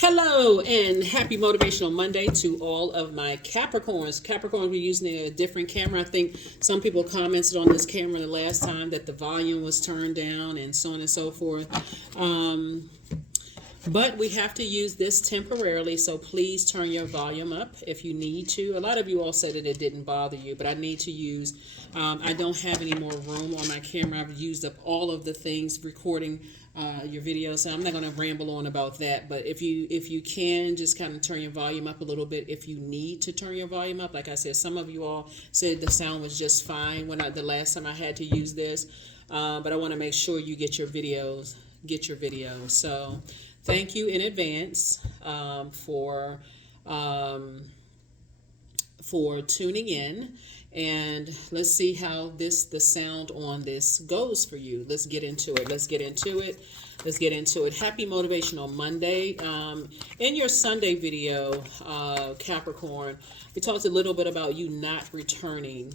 Hello and happy Motivational Monday to all of my Capricorns. Capricorns, we're using a different camera. I think some people commented on this camera the last time that the volume was turned down and so on and so forth. But we have to use this temporarily, so please turn your volume up if you need to. A lot of you all said that it didn't bother you, but I need to use, I don't have any more room on my camera. I've used up all of the things recording your videos, so I'm not going to ramble on about that. But if you can, just kind of turn your volume up a little bit if you need to turn your volume up. Like I said, some of you all said the sound was just fine the last time I had to use this, but I want to make sure you get your videos. So thank you in advance for tuning in, and let's see how the sound on this goes for you. Let's get into it. Happy Motivational Monday. In your Sunday video, Capricorn, we talked a little bit about you not returning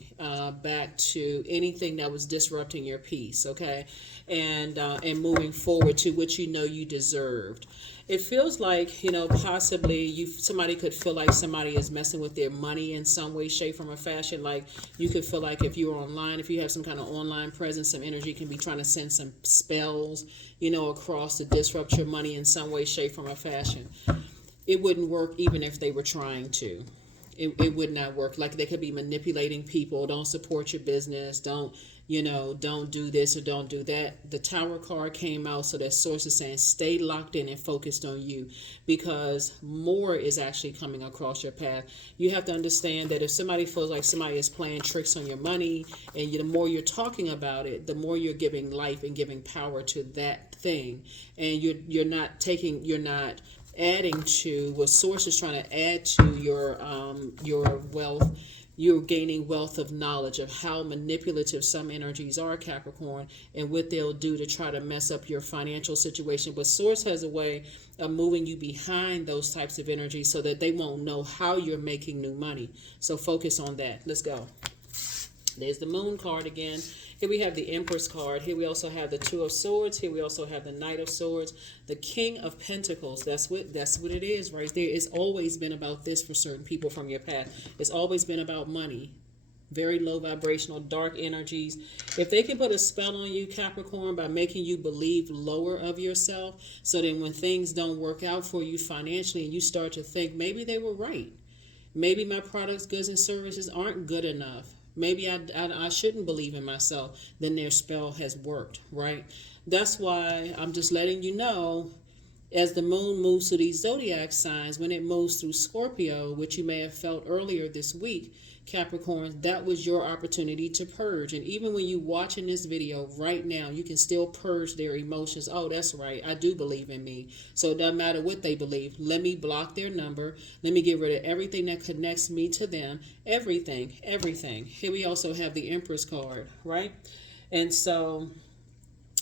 back to anything that was disrupting your peace, okay? And moving forward to what you know you deserved. It feels like, possibly somebody could feel like somebody is messing with their money in some way, shape, form, or fashion. Like you could feel like if you're online, if you have some kind of online presence, some energy can be trying to send some spells, across to disrupt your money in some way, shape, form, or fashion. It wouldn't work even if they were trying to. It would not work. Like they could be manipulating people. Don't support your business. Don't do this or don't do that. The Tower card came out, so that source is saying stay locked in and focused on you, because more is actually coming across your path. You have to understand that if somebody feels like somebody is playing tricks on your money, and the more you're talking about it, the more you're giving life and giving power to that thing, and you're not adding to what source is trying to add to your wealth. You're gaining wealth of knowledge of how manipulative some energies are, Capricorn, and what they'll do to try to mess up your financial situation. But Source has a way of moving you behind those types of energies so that they won't know how you're making new money. So focus on that. Let's go. There's the Moon card again. Here we have the Empress card. Here we also have the Two of Swords. Here we also have the Knight of Swords. The King of Pentacles. That's what it is right there. It's always been about this for certain people from your past. It's always been about money. Very low vibrational, dark energies. If they can put a spell on you, Capricorn, by making you believe lower of yourself, so then when things don't work out for you financially and you start to think, maybe they were right. Maybe my products, goods, and services aren't good enough. Maybe I shouldn't believe in myself. Then their spell has worked, right? That's why I'm just letting you know, as the moon moves through these zodiac signs, when it moves through Scorpio, which you may have felt earlier this week, Capricorn, that was your opportunity to purge. And even when you watching this video right now, you can still purge their emotions. Oh, that's right. I do believe in me. So it doesn't matter what they believe. Let me block their number. Let me get rid of everything that connects me to them. Everything. Here we also have the Empress card, right? And so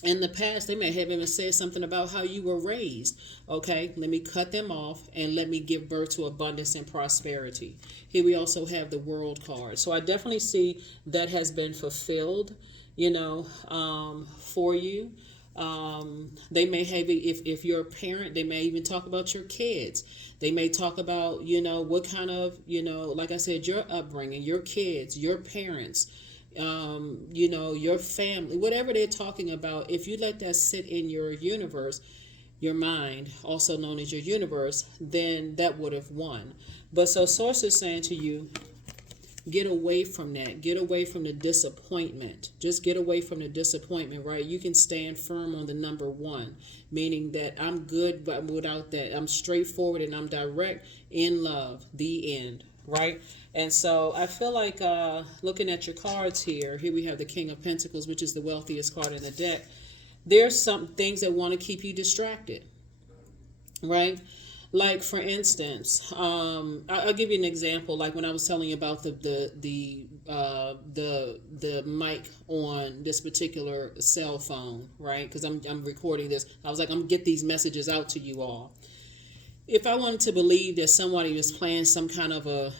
in the past, they may have even said something about how you were raised. Okay, let me cut them off and let me give birth to abundance and prosperity. Here we also have the World card. So I definitely see that has been fulfilled, for you. They may have, if you're a parent, they may even talk about your kids. They may talk about, what kind of, like I said, your upbringing, your kids, your parents, your family, whatever they're talking about. If you let that sit in your universe, your mind, also known as your universe, then that would have won. But so Source is saying to you, get away from that. Get away from the disappointment. Just get away from the disappointment, right? You can stand firm on the number one, meaning that I'm good, but without that, I'm straightforward and I'm direct in love. The end. Right? And so I feel like looking at your cards here we have the King of Pentacles, which is the wealthiest card in the deck. There's some things that want to keep you distracted, right? Like, for instance, I'll give you an example. Like when I was telling you about the mic on this particular cell phone, right? Because I'm recording this. I was like, I'm gonna get these messages out to you all. If I wanted to believe that somebody was playing some kind of a,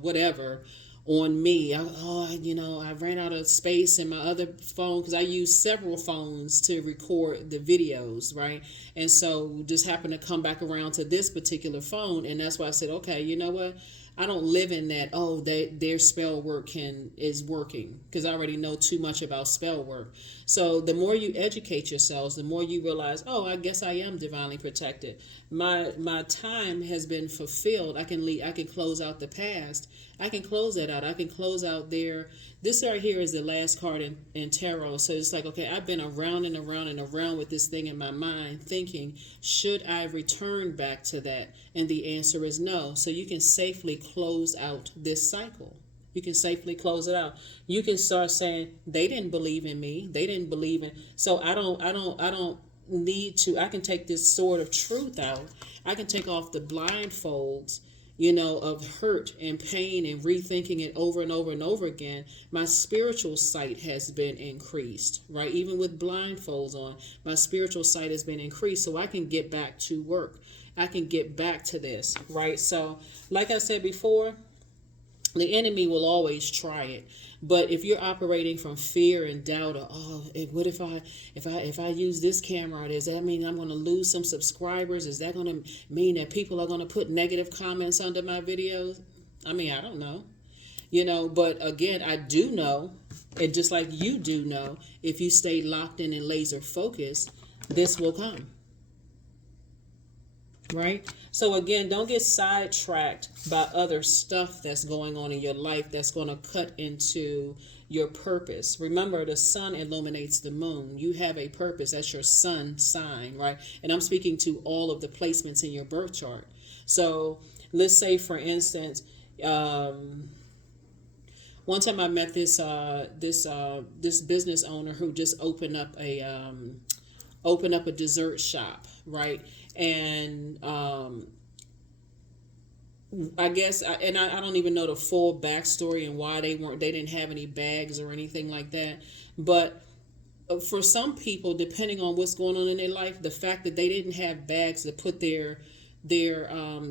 whatever, on me. I ran out of space in my other phone because I use several phones to record the videos, right? And so just happened to come back around to this particular phone, and that's why I said, okay, you know what? I don't live in that. Oh, their spell work is working, because I already know too much about spell work. So the more you educate yourselves, the more you realize, oh, I guess I am divinely protected. My time has been fulfilled. I can leave. I can close out the past. I can close that out. I can close out there. This right here is the last card in tarot. So it's like, okay, I've been around and around and around with this thing in my mind, thinking, should I return back to that? And the answer is no. So you can safely close out this cycle. You can safely close it out. You can start saying, they didn't believe in me. They didn't believe in. So I don't need to. I can take this sword of truth out. I can take off the blindfolds, of hurt and pain and rethinking it over and over and over again. My spiritual sight has been increased, right? Even with blindfolds on, my spiritual sight has been increased, so I can get back to work. I can get back to this, right? So, like I said before, the enemy will always try it. But if you're operating from fear and doubt, or what if I use this camera, does that mean I'm going to lose some subscribers? Is that going to mean that people are going to put negative comments under my videos? I mean, I don't know. But again, I do know, and just like you do know, if you stay locked in and laser focused, this will come. Right? So again, don't get sidetracked by other stuff that's going on in your life that's going to cut into your purpose. Remember, the sun illuminates the moon. You have a purpose. That's your sun sign, right? And I'm speaking to all of the placements in your birth chart. So let's say, for instance, one time I met this business owner who just opened up a dessert shop, right? And I guess, I don't even know the full backstory and why they didn't have any bags or anything like that. But for some people, depending on what's going on in their life, the fact that they didn't have bags to put their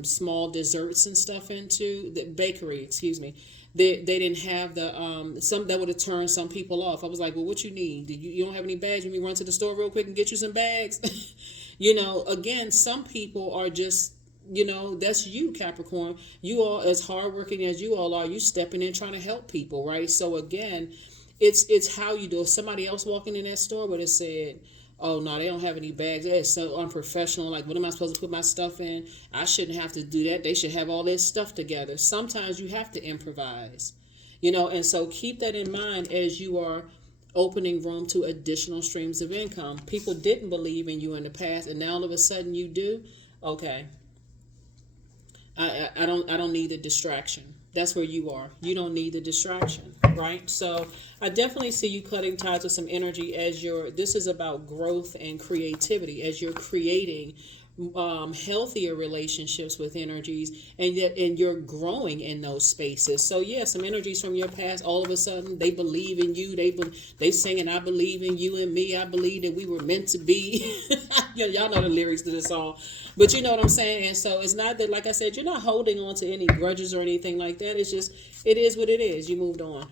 small desserts and stuff into, the bakery, excuse me, they didn't have the some that would have turned some people off. I was like, well, what you need? You don't have any bags? You need to run to the store real quick and get you some bags? Again, some people are just, that's you, Capricorn. You all, as hardworking as you all are, you stepping in trying to help people, right? So again, it's how you do it. Somebody else walking in that store would have said, oh, no, they don't have any bags. It's so unprofessional. Like, what am I supposed to put my stuff in? I shouldn't have to do that. They should have all their stuff together. Sometimes you have to improvise, and so keep that in mind as you are opening room to additional streams of income. People didn't believe in you in the past, and now all of a sudden you do. Okay, I don't need the distraction. That's where you are. You don't need the distraction, right? So I definitely see you cutting ties with some energy as this is about growth and creativity, as you're creating healthier relationships with energies, and you're growing in those spaces. So yeah, some energies from your past, all of a sudden they believe in you. They singing, I believe in you and me. I believe that we were meant to be. Y'all know the lyrics to this song, but you know what I'm saying. And so it's not that, like I said, you're not holding on to any grudges or anything like that. It's just, it is what it is. You moved on.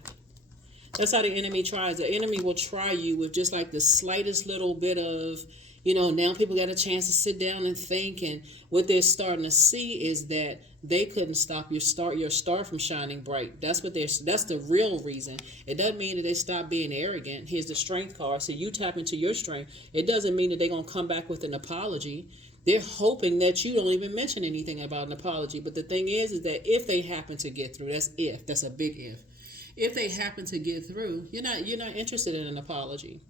That's how the enemy tries. The enemy will try you with just like the slightest little bit of, now people got a chance to sit down and think, and what they're starting to see is that they couldn't stop your star from shining bright. That's the real reason. It doesn't mean that they stop being arrogant. Here's the strength card. So you tap into your strength. It doesn't mean that they're going to come back with an apology. They're hoping that you don't even mention anything about an apology. But the thing is that if they happen to get through, that's a big if. If they happen to get through, you're not interested in an apology.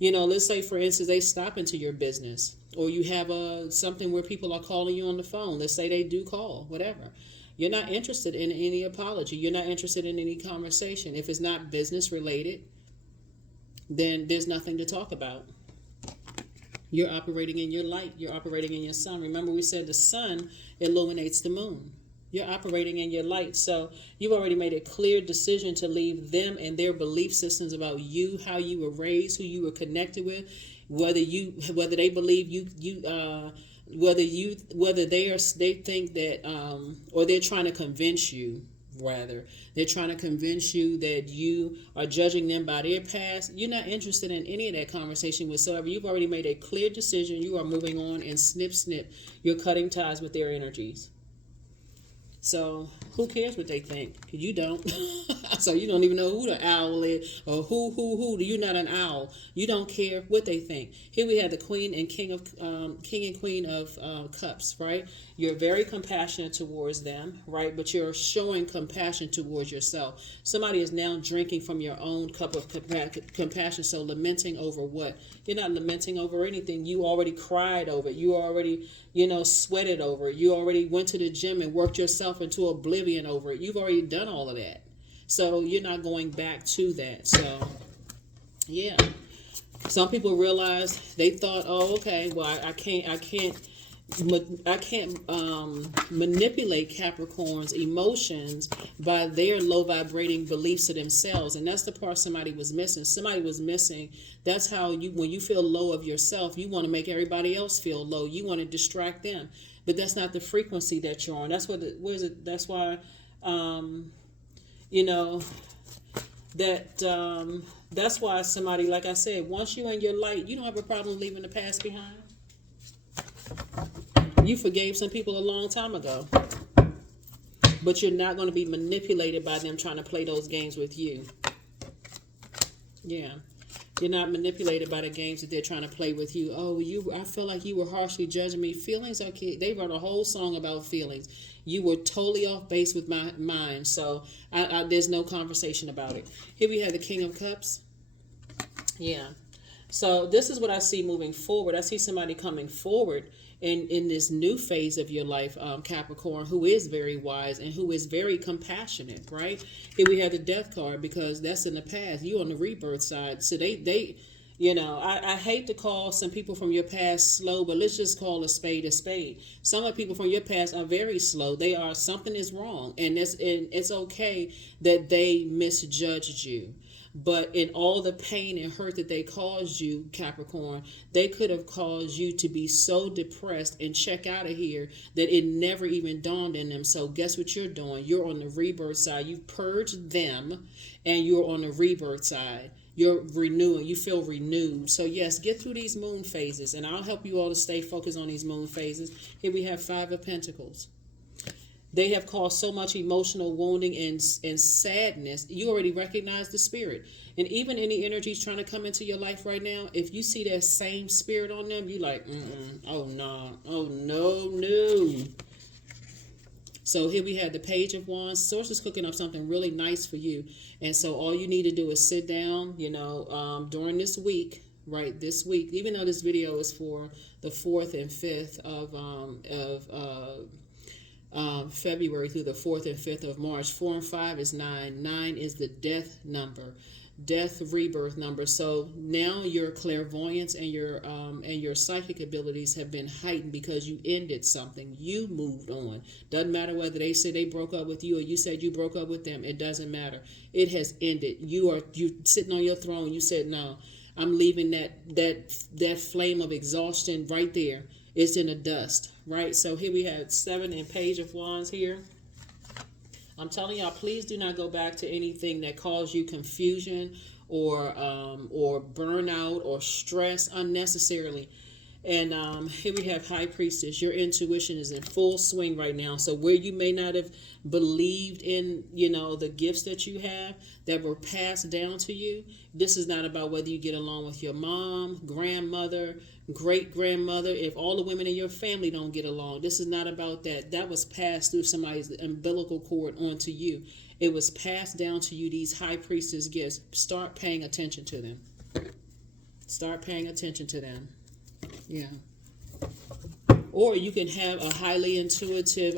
Let's say, for instance, they stop into your business, or you have something where people are calling you on the phone. Let's say they do call, whatever. You're not interested in any apology. You're not interested in any conversation. If it's not business related, then there's nothing to talk about. You're operating in your light. You're operating in your sun. Remember, we said the sun illuminates the moon. You're operating in your light. So you've already made a clear decision to leave them and their belief systems about you, how you were raised, who you were connected with, whether they believe whether they think that, or they're trying to convince you, rather. They're trying to convince you that you are judging them by their past. You're not interested in any of that conversation whatsoever. You've already made a clear decision. You are moving on, and snip, snip, you're cutting ties with their energies. So who cares what they think? You don't. So you don't even know who the owl is, or who. You're not an owl. You don't care what they think. Here we have the Queen and King and Queen of Cups, right? You're very compassionate towards them, right? But you're showing compassion towards yourself. Somebody is now drinking from your own cup of compassion. So lamenting over what? You're not lamenting over anything. You already cried over it. You already, sweated over it. You already went to the gym and worked yourself into oblivion over it. You've already done all of that. So you're not going back to that. So, yeah. Some people realize they thought, oh, okay, well, I can't manipulate Capricorn's emotions by their low vibrating beliefs of themselves. And that's the part somebody was missing. Somebody was missing. That's how when you feel low of yourself, you want to make everybody else feel low. You want to distract them. But that's not the frequency that you're on. That's that's why, that's why somebody, like I said, once you're in your light, you don't have a problem leaving the past behind. You forgave some people a long time ago, but you're not going to be manipulated by them trying to play those games with you. Yeah. You're not manipulated by the games that they're trying to play with you. Oh, I feel like you were harshly judging me. Feelings are key. They wrote a whole song about feelings. You were totally off base with my mind. So there's no conversation about it. Here we have the King of Cups. Yeah. So this is what I see moving forward. I see somebody coming forward in this new phase of your life, Capricorn, who is very wise and who is very compassionate, right? Here we have the Death card because that's in the past. You on the rebirth side. So they I hate to call some people from your past slow, but let's just call a spade a spade. Some of the people from your past are very slow. Something is wrong. And it's okay that they misjudged you. But in all the pain and hurt that they caused you, Capricorn, they could have caused you to be so depressed and check out of here that it never even dawned in them. So guess what you're doing? You're on the rebirth side. You've purged them and you're on the rebirth side. You're renewing. You feel renewed. So yes, get through these moon phases, and I'll help you all to stay focused on these moon phases. Here we have 5 of Pentacles. They have caused so much emotional wounding and sadness. You already recognize the spirit. And even any energies trying to come into your life right now, if you see that same spirit on them, you like, oh, no. Oh, no. So here we have the Page of Wands. Source is cooking up something really nice for you. And so all you need to do is sit down, during this week, right, this week, even though this video is for the 4th and 5th of February through the 4th and 5th of March. 4 and 5 is 9. 9 is the death number, death rebirth number. So now your clairvoyance and your psychic abilities have been heightened because you ended something. You moved on. Doesn't matter whether they say they broke up with you or you said you broke up with them. It doesn't matter. It has ended. You sitting on your throne. You said, no, I'm leaving that flame of exhaustion right there. It's in the dust, right? So here we have 7 and Page of Wands here. I'm telling y'all, please do not go back to anything that caused you confusion or burnout or stress unnecessarily. And here we have High Priestess. Your intuition is in full swing right now. So where you may not have believed in, the gifts that you have that were passed down to you, this is not about whether you get along with your mom, grandmother, great-grandmother. If all the women in your family don't get along, this is not about that. That was passed through somebody's umbilical cord onto you. It was passed down to you, these High Priestess gifts. Start paying attention to them. Start paying attention to them. Yeah. Or you can have a highly intuitive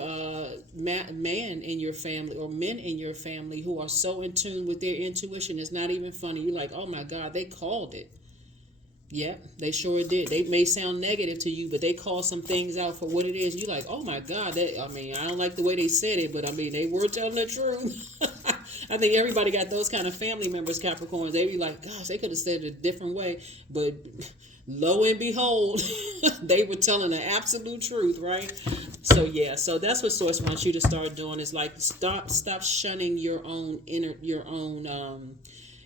man in your family or men in your family who are so in tune with their intuition. It's not even funny. You're like, oh my God, they called it. Yep, they sure did. They may sound negative to you, but they call some things out for what it is. You're like, oh my God, I don't like the way they said it, but they were telling the truth. I think everybody got those kind of family members, Capricorns. They be like, gosh, they could have said it a different way, but lo and behold, they were telling the absolute truth, right? So yeah, so that's what Source wants you to start doing, is like stop shunning your own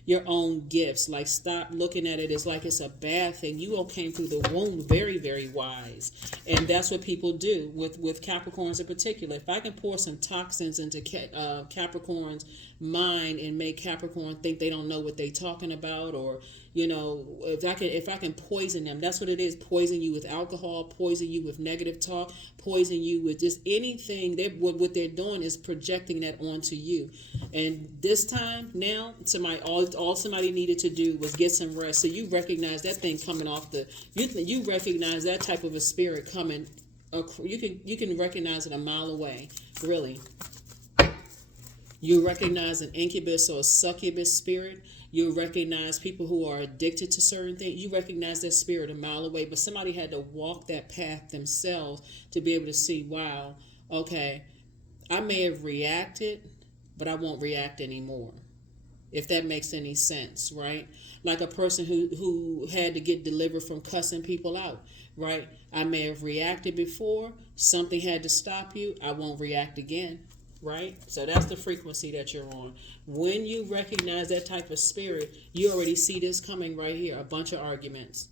your own gifts. Like, stop looking at it as like it's a bad thing. You all came through the womb very, very wise, and that's what people do with Capricorns in particular. If I can pour some toxins into Capricorn's mind and make Capricorn think they don't know what they're talking about, or if I can poison them, that's what it is. Poison you with alcohol, poison you with negative talk, poison you with just anything. What they're doing is projecting that onto you. And this time now, all somebody needed to do was get some rest. So you recognize that thing coming off you recognize that type of a spirit coming. You can recognize it a mile away, really. You recognize an incubus or a succubus spirit. You recognize people who are addicted to certain things. You recognize that spirit a mile away, but somebody had to walk that path themselves to be able to see, wow, okay, I may have reacted, but I won't react anymore. If that makes any sense, right? Like a person who had to get delivered from cussing people out, right? I may have reacted before. Something had to stop you. I won't react again. Right? So that's the frequency that you're on. When you recognize that type of spirit, you already see this coming right here. A bunch of arguments.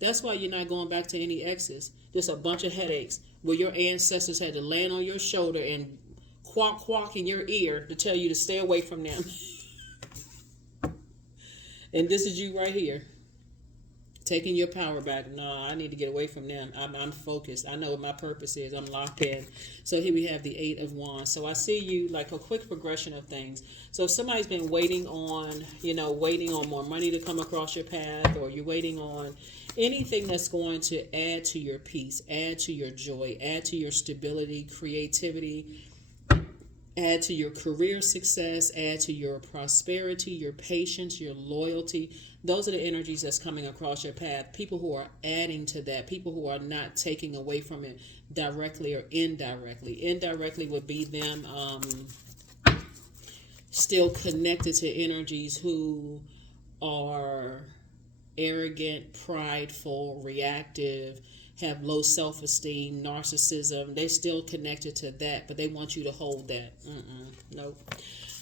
That's why you're not going back to any exes. Just a bunch of headaches where your ancestors had to land on your shoulder and quack in your ear to tell you to stay away from them. And this is you right here. Taking your power back. No, I need to get away from them. I'm focused. I know what my purpose is. I'm locked in. So here we have the 8 of Wands. So I see you like a quick progression of things. So if somebody's been waiting on more money to come across your path, or you're waiting on anything that's going to add to your peace, add to your joy, add to your stability, creativity, add to your career success, add to your prosperity, your patience, your loyalty. Those are the energies that's coming across your path. People who are adding to that, people who are not taking away from it directly or indirectly. Indirectly would be them still connected to energies who are arrogant, prideful, reactive, have low self-esteem, narcissism. They're still connected to that, but they want you to hold that. Nope.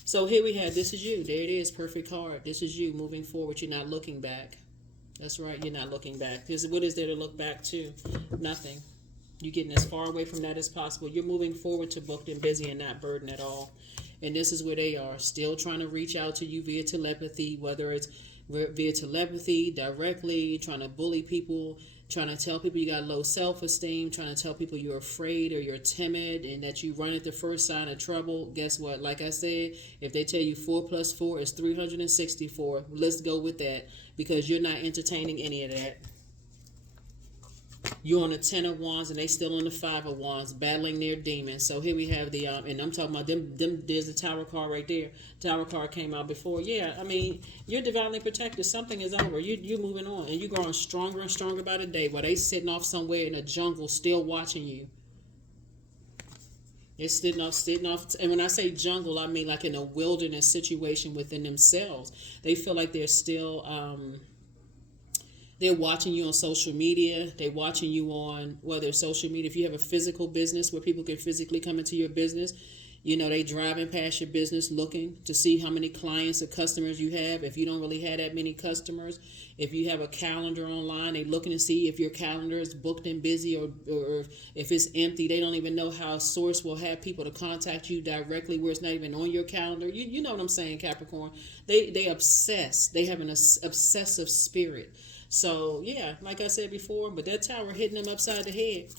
So here we have, this is you. There it is, perfect card. This is you moving forward. You're not looking back. That's right, you're not looking back. What is there to look back to? Nothing. You're getting as far away from that as possible. You're moving forward to booked and busy and not burdened at all. And this is where they are, still trying to reach out to you via telepathy, whether it's via telepathy, directly, trying to bully people, trying to tell people you got low self-esteem, trying to tell people you're afraid or you're timid and that you run at the first sign of trouble. Guess what? Like I said, if they tell you 4 + 4 is 364, let's go with that, because you're not entertaining any of that. You're on the 10 of Wands and they still on the 5 of Wands, battling their demons. So here we have the, and I'm talking about them, there's the Tower card right there. Tower card came out before. Yeah, I mean, you're divinely protected. Something is over. You're moving on and you're growing stronger and stronger by the day, while they sitting off somewhere in a jungle still watching you. They're sitting off. And when I say jungle, I mean like in a wilderness situation within themselves. They feel like they're still, they're watching you on social media. They're watching you on, whether it's social media, if you have a physical business where people can physically come into your business, they driving past your business looking to see how many clients or customers you have. If you don't really have that many customers, if you have a calendar online, they looking to see if your calendar is booked and busy, or if it's empty. They don't even know how Source will have people to contact you directly where it's not even on your calendar. You know what I'm saying, Capricorn? They obsess. They have an obsessive spirit. So, yeah, like I said before, but that tower hitting them upside the head.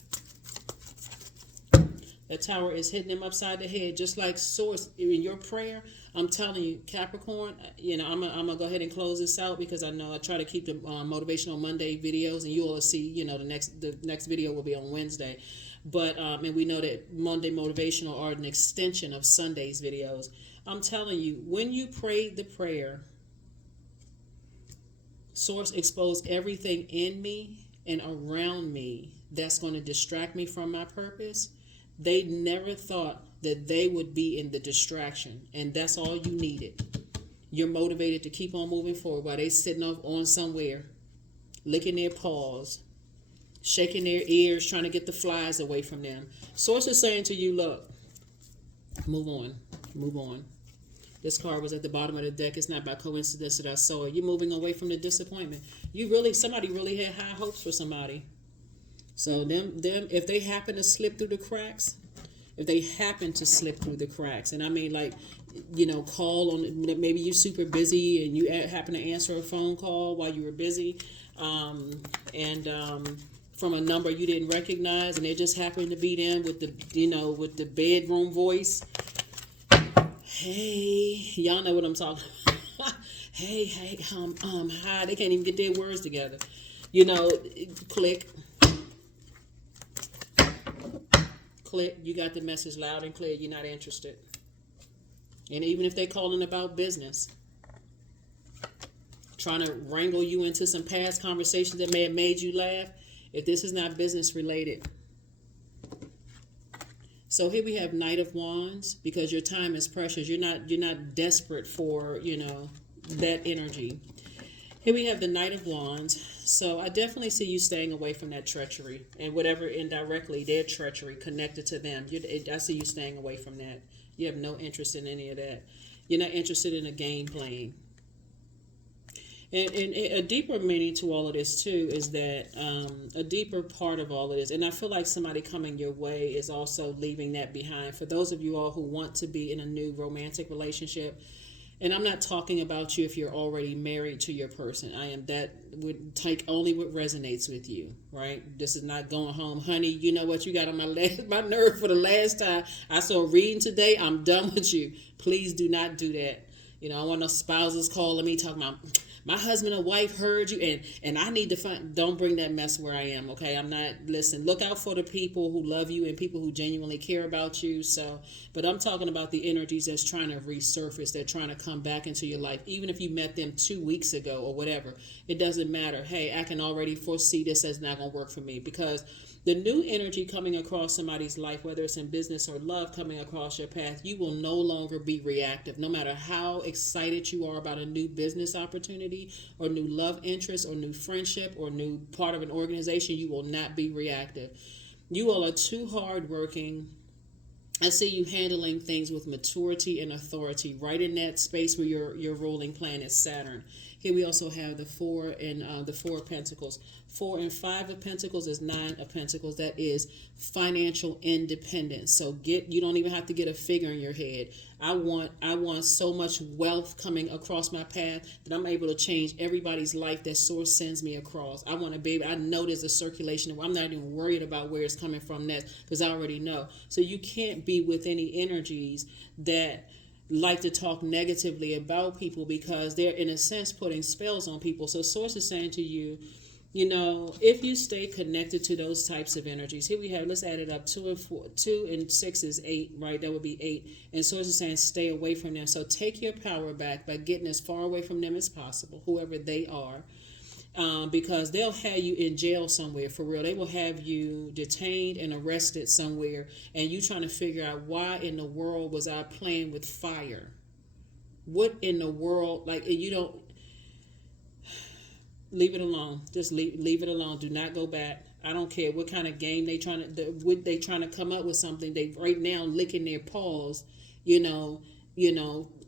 That tower is hitting them upside the head, just like Source. In your prayer, I'm telling you, Capricorn, I'm going to go ahead and close this out, because I know I try to keep the Motivational Monday videos, and you all see, the next video will be on Wednesday. But, and we know that Monday Motivational are an extension of Sunday's videos. I'm telling you, when you prayed the prayer, Source, expose everything in me and around me that's going to distract me from my purpose. They never thought that they would be in the distraction, and that's all you needed. You're motivated to keep on moving forward while they sitting off on somewhere, licking their paws, shaking their ears, trying to get the flies away from them. Source is saying to you, look, move on, move on. This card was at the bottom of the deck. It's not by coincidence that I saw it. You're moving away from the disappointment. Somebody really had high hopes for somebody. So them, if they happen to slip through the cracks, and I mean, like, call on, maybe you're super busy and you happen to answer a phone call while you were busy, from a number you didn't recognize, and it just happened to be them with the bedroom voice. Hey, y'all know what I'm talking about. hey, hi. They can't even get their words together. Click. You got the message loud and clear. You're not interested. And even if they're calling about business, trying to wrangle you into some past conversations that may have made you laugh, if this is not business related. So here we have Knight of Wands, because your time is precious. You're not desperate for, that energy. Here we have the Knight of Wands. So I definitely see you staying away from that treachery and whatever indirectly their treachery connected to them. I see you staying away from that. You have no interest in any of that. You're not interested in a game playing. And a deeper meaning to all of this too is that a deeper part of all of this, and I feel like somebody coming your way is also leaving that behind. For those of you all who want to be in a new romantic relationship, and I'm not talking about you if you're already married to your person. That would take only what resonates with you, right? This is not going home, honey. You know what? You got on my nerve for the last time. I saw reading today. I'm done with you. Please do not do that. I want no spouses calling me talking about my husband or wife heard you and I need to find. Don't bring that mess where I am, okay? Listen, look out for the people who love you and people who genuinely care about you. But I'm talking about the energies that's trying to resurface, they're trying to come back into your life. Even if you met them 2 weeks ago or whatever, it doesn't matter. Hey, I can already foresee this as not going to work for me, because the new energy coming across somebody's life, whether it's in business or love coming across your path, you will no longer be reactive. No matter how excited you are about a new business opportunity or new love interest or new friendship or new part of an organization, you will not be reactive. You all are too hardworking. I see you handling things with maturity and authority, right in that space where your ruling planet Saturn. Here we also have the 4 and the 4 of Pentacles. 4 and 5 of Pentacles is 9 of Pentacles. That is financial independence. So you don't even have to get a figure in your head. I want so much wealth coming across my path that I'm able to change everybody's life that source sends me across. I want to be able, I know there's a circulation. I'm not even worried about where it's coming from next, because I already know. So you can't be with any energies that like to talk negatively about people, because they're in a sense putting spells on people. So source is saying to you, if you stay connected to those types of energies, here we have, let's add it up, 2 and 6 is 8, right? That would be 8. And source is saying stay away from them. So take your power back by getting as far away from them as possible, whoever they are. Because they'll have you in jail somewhere, for real. They will have you detained and arrested somewhere, and you trying to figure out, why in the world was I playing with fire? What in the world? Like, you don't, leave it alone. Just leave it alone. Do not go back. I don't care what kind of game they trying to come up with something. They right now licking their paws,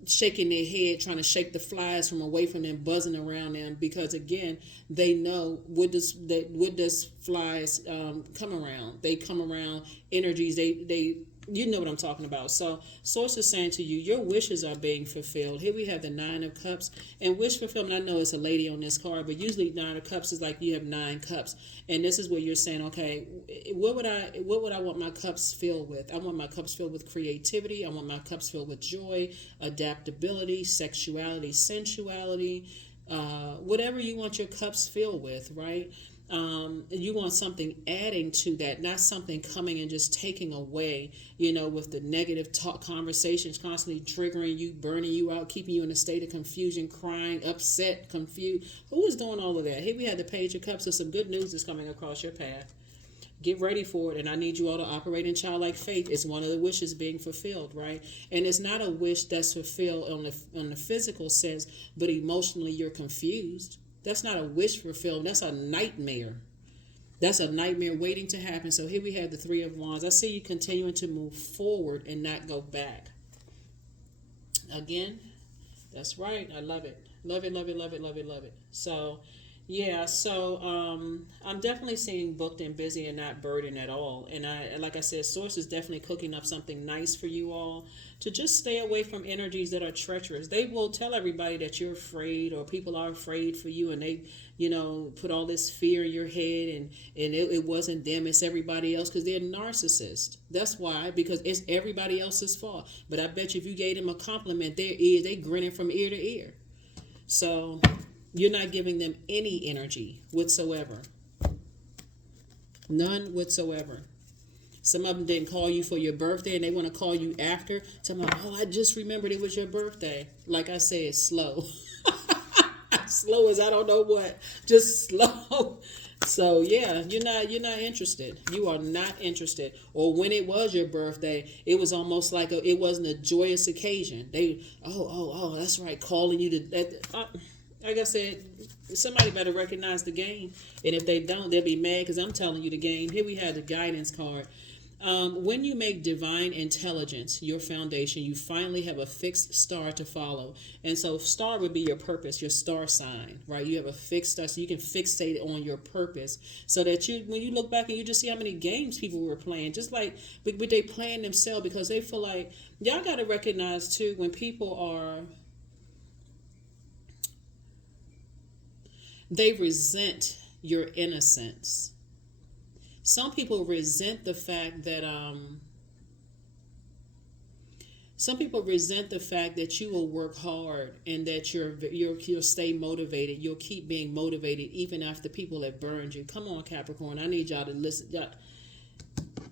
shaking their head, trying to shake the flies from away from them, buzzing around them, because again, they know what does flies come around. They come around energies. They you know what I'm talking about. So source is saying to you, your wishes are being fulfilled. Here we have the 9 of Cups, and wish fulfillment. I know it's a lady on this card, but usually 9 of Cups is like you have 9 cups, and this is where you're saying, okay, what would I want my cups filled with? I want my cups filled with creativity. I want my cups filled with joy, adaptability, sexuality, sensuality, whatever you want your cups filled with, right? You want something adding to that, not something coming and just taking away, with the negative talk, conversations constantly triggering you, burning you out, keeping you in a state of confusion, crying, upset, confused. Who is doing all of that? Here we have the Page of Cups, so some good news is coming across your path. Get ready for it. And I need you all to operate in childlike faith. It's one of the wishes being fulfilled, right? And it's not a wish that's fulfilled on the physical sense, but emotionally you're confused. That's not a wish fulfilled. That's a nightmare. That's a nightmare waiting to happen. So here we have the Three of Wands. I see you continuing to move forward and not go back. Again, that's right. I love it. Love it, love it, love it, love it, love it. So, yeah, so I'm definitely seeing booked and busy and not burdened at all. And like I said, Source is definitely cooking up something nice for you all to just stay away from energies that are treacherous. They will tell everybody that you're afraid or people are afraid for you, and they, put all this fear in your head, and it wasn't them, it's everybody else, because they're narcissists. That's why, because it's everybody else's fault. But I bet you if you gave them a compliment, they grinning from ear to ear. So you're not giving them any energy whatsoever. None whatsoever. Some of them didn't call you for your birthday and they want to call you after. Tell them, I just remembered it was your birthday. Like I said, slow. Slow as I don't know what. Just slow. So yeah, you're not interested. You are not interested. Or when it was your birthday, it was almost like it wasn't a joyous occasion. They, that's right, calling you to. Like I said, somebody better recognize the game. And if they don't, they'll be mad because I'm telling you the game. Here we have the guidance card. When you make divine intelligence your foundation, you finally have a fixed star to follow. And so star would be your purpose, your star sign, right? You have a fixed star, so you can fixate on your purpose so that when you look back and you just see how many games people were playing, just like, but they playing themselves because they feel like, y'all got to recognize too, when people they resent your innocence. Some people resent the fact that you will work hard and that you'll stay motivated. You'll keep being motivated even after people have burned you. Come on, Capricorn. I need y'all to listen.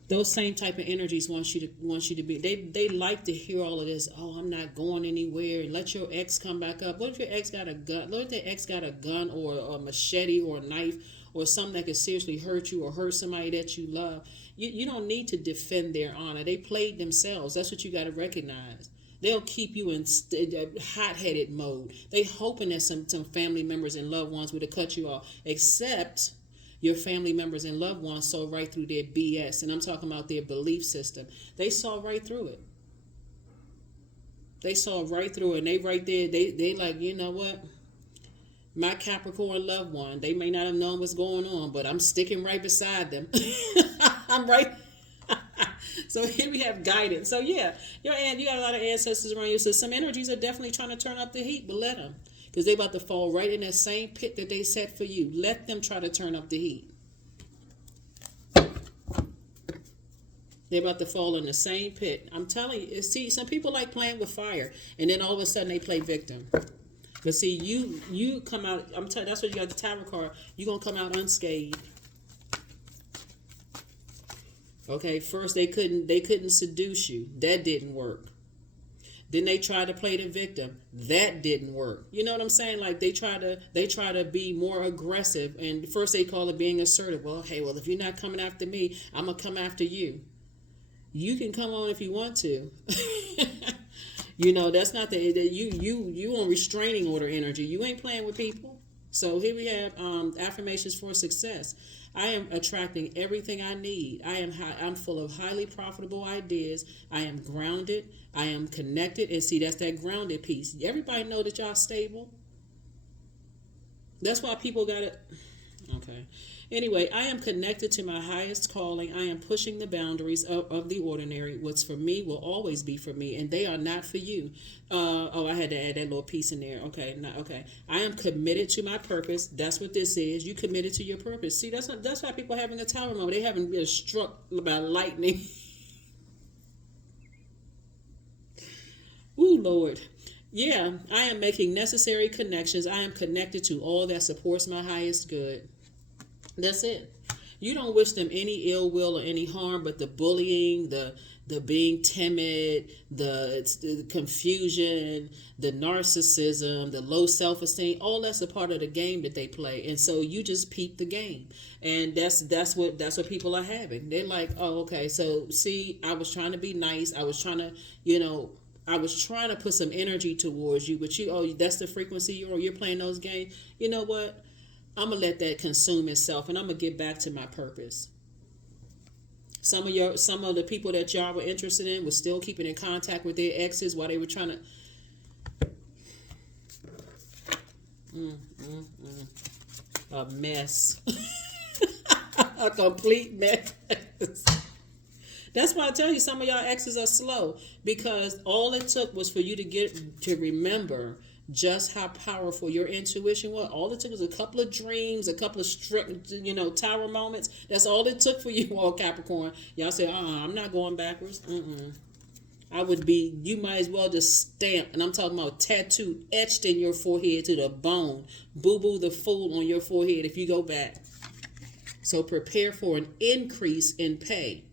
Those same type of energies want you to be. They like to hear all of this. Oh, I'm not going anywhere. Let your ex come back up. What if your ex got a gun? What if their ex got a gun or a machete or a knife or something that could seriously hurt you or hurt somebody that you love? You don't need to defend their honor. They played themselves. That's what you got to recognize. They'll keep you in hot-headed mode. They hoping that some family members and loved ones would have cut you off, except your family members and loved ones saw right through their BS. And I'm talking about their belief system. They saw right through it. They saw right through it. And they right there, they like, you know what? My Capricorn loved one, they may not have known what's going on, but I'm sticking right beside them. I'm right. So here we have guidance. So yeah, you got a lot of ancestors around you. So some energies are definitely trying to turn up the heat, but let them. Because they're about to fall right in that same pit that they set for you. Let them try to turn up the heat. They're about to fall in the same pit. I'm telling you. See, some people like playing with fire. And then all of a sudden they play victim. But see, you come out. I'm telling you, that's what you got the tarot card. You're going to come out unscathed. Okay, first they couldn't seduce you. That didn't work. Then they tried to play the victim. That didn't work. You know what I'm saying? Like they try to be more aggressive. And first they call it being assertive. Well, okay, if you're not coming after me, I'm gonna come after you. You can come on if you want to. That's not you on restraining order energy. You ain't playing with people. So here we have affirmations for success. I am attracting everything I need. I'm full of highly profitable ideas. I am grounded. I am connected. And see, that's that grounded piece. Everybody know that y'all stable. That's why people got it. Okay. Anyway, I am connected to my highest calling. I am pushing the boundaries of the ordinary. What's for me will always be for me, and they are not for you. I had to add that little piece in there. Okay, okay. I am committed to my purpose. That's what this is. You committed to your purpose. See, that's why people are having a tower moment. They haven't been struck by lightning. Ooh, Lord. Yeah, I am making necessary connections. I am connected to all that supports my highest good. That's it. You don't wish them any ill will or any harm, but the bullying, the being timid, the confusion, the narcissism, the low self-esteem, all that's a part of the game that they play. And so you just peep the game. And that's what people are having. They're like, oh, okay, so see, I was trying to be nice. I was trying to, I was trying to put some energy towards you, but that's the frequency you're playing those games. You know what? I'm going to let that consume itself, and I'm going to get back to my purpose. Some of the people that y'all were interested in was still keeping in contact with their exes while they were trying to a mess. A complete mess. That's why I tell you some of y'all exes are slow, because all it took was for you to remember just how powerful your intuition was. All it took was a couple of dreams, a couple of tower moments. That's all it took for you all, Capricorn. Y'all say, I'm not going backwards. You might as well just stamp, and I'm talking about tattoo etched in your forehead to the bone. Boo-boo the fool on your forehead if you go back. So prepare for an increase in pay.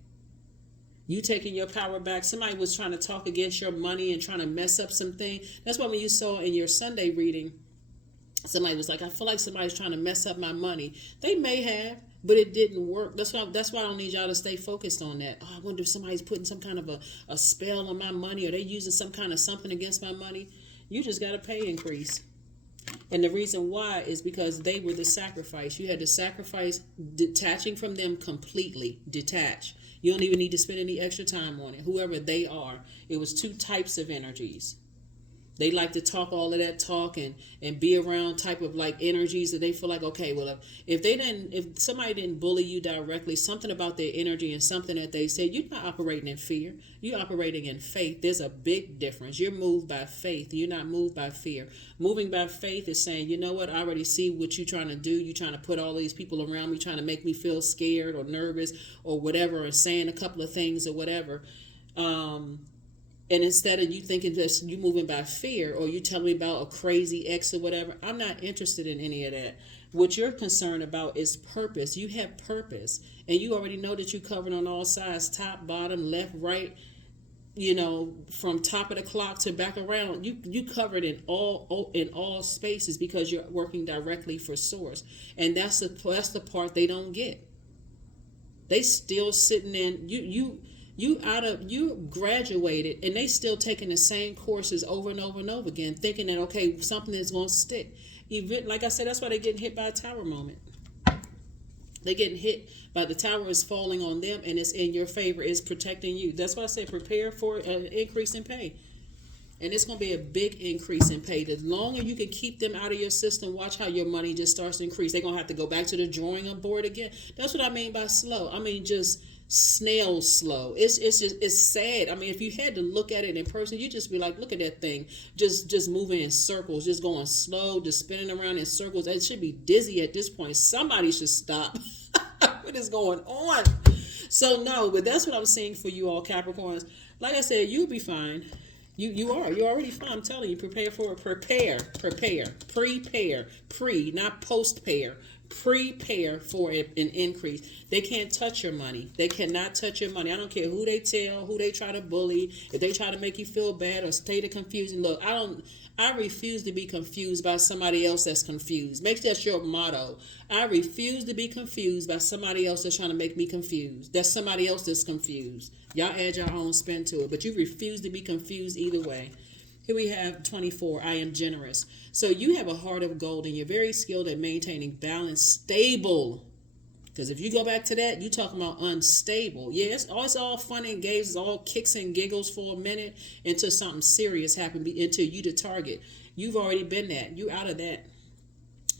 You taking your power back. Somebody was trying to talk against your money and trying to mess up something. That's why when you saw in your Sunday reading, somebody was like, I feel like somebody's trying to mess up my money. They may have, but it didn't work. That's why I don't need y'all to stay focused on that. Oh, I wonder if somebody's putting some kind of a spell on my money, or they using some kind of something against my money. You just got a pay increase. And the reason why is because they were the sacrifice. You had to sacrifice detaching from them completely. Detach. You don't even need to spend any extra time on it. Whoever they are, it was two types of energies. They like to talk all of that talk and be around type of like energies that they feel like, okay, well, if somebody didn't bully you directly, something about their energy and something that they said, you're not operating in fear. You're operating in faith. There's a big difference. You're moved by faith. You're not moved by fear. Moving by faith is saying, you know what, I already see what you're trying to do. You're trying to put all these people around me, trying to make me feel scared or nervous or whatever, or saying a couple of things or whatever. And instead of you thinking that you moving by fear, or you telling me about a crazy ex or whatever, I'm not interested in any of that. What you're concerned about is purpose. You have purpose, and you already know that you're covered on all sides, top, bottom, left, right, from top of the clock to back around. You covered in all spaces, because you're working directly for source. And that's the part they don't get. They still sitting in you graduated, and they still taking the same courses over and over and over again, thinking that, okay, something is going to stick. Like I said, that's why they're getting hit by a tower moment. They're getting hit by the tower is falling on them, and it's in your favor. It's protecting you. That's why I said prepare for an increase in pay. And it's going to be a big increase in pay. The longer you can keep them out of your system, watch how your money just starts to increase. They're going to have to go back to the drawing board again. That's what I mean by slow. I mean just snail slow. It's sad. I mean, if you had to look at it in person, you'd just be like, look at that thing, just moving in circles, just going slow, just spinning around in circles. It should be dizzy at this point. Somebody should stop. What is going on? So no, but that's what I'm seeing for you all, Capricorns. Like I said, you'll be fine. You're already fine. I'm telling you, prepare, not post-pair. Prepare for an increase. They can't touch your money. They cannot touch your money. I don't care who they tell, who they try to bully, if they try to make you feel bad or state of confusion. Look, I refuse to be confused by somebody else that's confused. Make that your motto. I refuse to be confused by somebody else that's trying to make me confused. That's somebody else that's confused. Y'all add your own spin to it, but you refuse to be confused either way. Here we have 24. I am generous. So you have a heart of gold, and you're very skilled at maintaining balance, stable. Because if you go back to that, you're talking about unstable. Yeah, it's all fun and games. It's all kicks and giggles for a minute until something serious happens, until you the target. You've already been that. You out of that.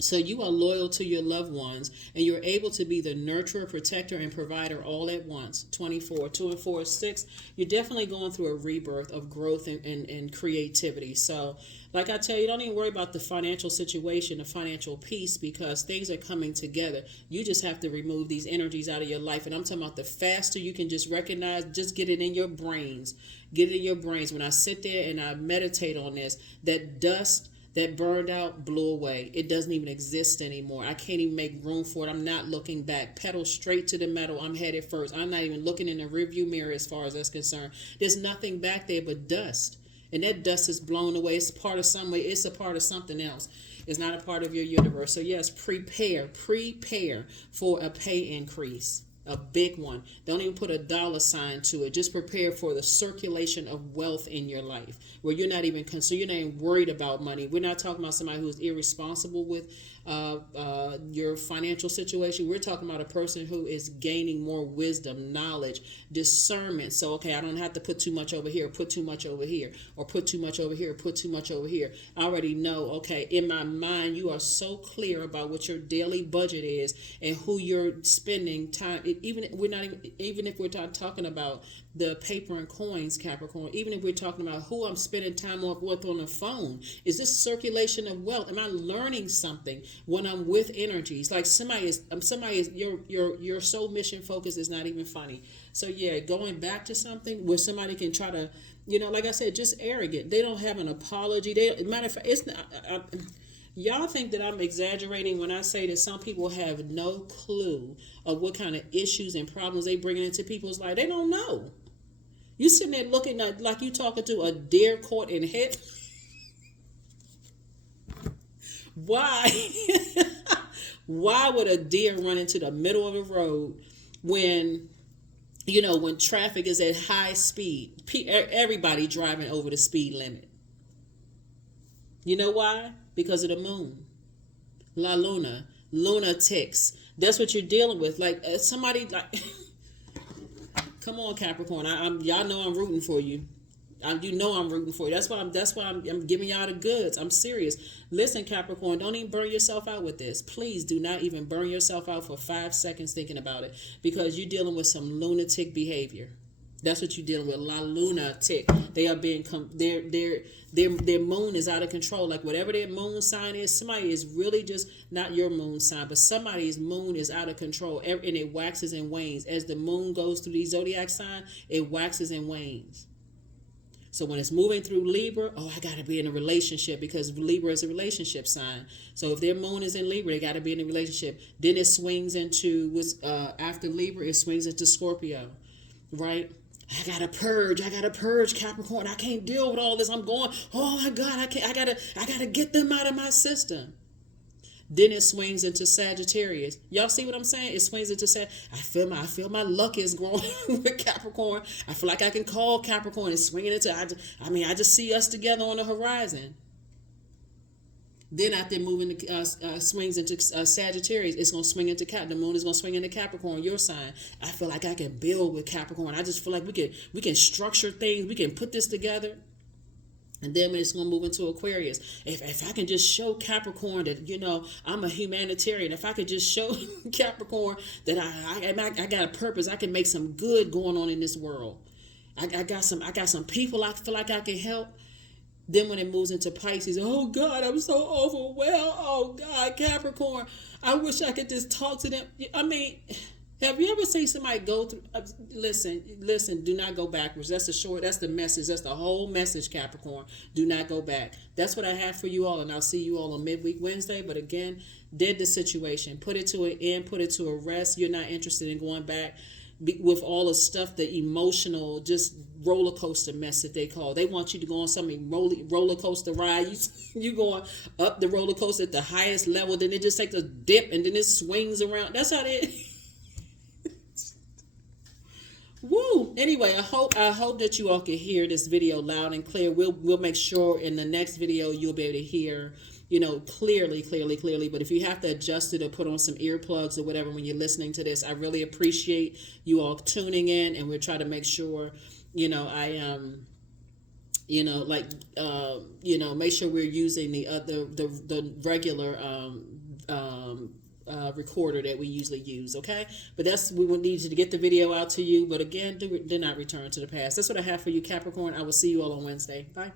So you are loyal to your loved ones, and you're able to be the nurturer, protector, and provider all at once. 24, 2 and 4 is 6. You're definitely going through a rebirth of growth and creativity. So like I tell you, don't even worry about the financial situation, the financial piece, because things are coming together. You just have to remove these energies out of your life. And I'm talking about the faster you can just recognize, just get it in your brains. Get it in your brains. When I sit there and I meditate on this, that dust, That burned out, blew away. It doesn't even exist anymore. I can't even make room for it. I'm not looking back. Pedal straight to the metal. I'm headed first. I'm not even looking in the rearview mirror as far as that's concerned. There's nothing back there but dust. And that dust is blown away. It's part of some way. It's a part of something else. It's not a part of your universe. So yes, prepare for a pay increase. A big one. Don't even put a dollar sign to it. Just prepare for the circulation of wealth in your life, where you're not even concerned, you're not even worried about money. We're not talking about somebody who's irresponsible with your financial situation. We're talking about a person who is gaining more wisdom, knowledge, discernment. So, okay, I don't have to put too much over here, put too much over here, or put too much over here, put too much over here. I already know, okay, in my mind, you are so clear about what your daily budget is and who you're spending time. Even if we're not talking about the paper and coins, Capricorn, even if we're talking about who I'm spending time with on the phone, is this circulation of wealth? Am I learning something when I'm with energies? Like somebody is your soul mission focus is not even funny. So yeah, going back to something where somebody can try to, like I said, just arrogant. They don't have an apology. Matter of fact, it's not. Y'all think that I'm exaggerating when I say that some people have no clue of what kind of issues and problems they bringing into people's life. They don't know. You sitting there looking like you talking to a deer caught in head. Why? Why would a deer run into the middle of the road when traffic is at high speed? Everybody driving over the speed limit. You know why? Because of the moon. La Luna. Lunatics. That's what you're dealing with. Like somebody like come on, Capricorn. Y'all know I'm rooting for you. You know I'm rooting for you. That's why I'm giving y'all the goods. I'm serious. Listen, Capricorn, don't even burn yourself out with this. Please do not even burn yourself out for 5 seconds thinking about it, because you're dealing with some lunatic behavior. That's what you're dealing with. La lunatic. They are being their moon is out of control. Like whatever their moon sign is, somebody is really just not your moon sign, but somebody's moon is out of control, and it waxes and wanes as the moon goes through these zodiac sign. It waxes and wanes. So when it's moving through Libra, I got to be in a relationship, because Libra is a relationship sign. So if their moon is in Libra, they got to be in a relationship. Then it swings into after Libra, it swings into Scorpio, right? I gotta purge, Capricorn. I can't deal with all this. I'm going, oh my God, I gotta get them out of my system. Then it swings into Sagittarius. Y'all see what I'm saying? It swings into I feel my luck is growing with Capricorn. I feel like I can call Capricorn. It's swinging into, I just see us together on the horizon. Then after moving swings into Sagittarius, it's going to swing into the moon is going to swing into Capricorn, your sign. I feel like I can build with Capricorn. I just feel like we can structure things. We can put this together. And then it's going to move into Aquarius. If I can just show Capricorn that, I'm a humanitarian. If I could just show Capricorn that I got a purpose, I can make some good going on in this world. I got some people I feel like I can help. Then when it moves into Pisces, oh God, I'm so overwhelmed. Oh God, Capricorn, I wish I could just talk to them. I mean, have you ever seen somebody go through? Listen, do not go backwards. That's the message. That's the whole message, Capricorn. Do not go back. That's what I have for you all, and I'll see you all on midweek Wednesday. But again, did the situation. Put it to an end, put it to a rest. You're not interested in going back with all the stuff, the emotional, just roller coaster mess that they call. They want you to go on some roller coaster ride. You going up the roller coaster at the highest level, then it just takes a dip and then it swings around. That's how they. Woo! Anyway, I hope that you all can hear this video loud and clear. We'll make sure in the next video you'll be able to hear, clearly. But if you have to adjust it or put on some earplugs or whatever when you're listening to this, I really appreciate you all tuning in, and we'll try to make sure, make sure we're using the regular recorder that we usually use. Okay, but we will need you to get the video out to you. But again, do not return to the past. That's what I have for you, Capricorn. I will see you all on Wednesday. Bye.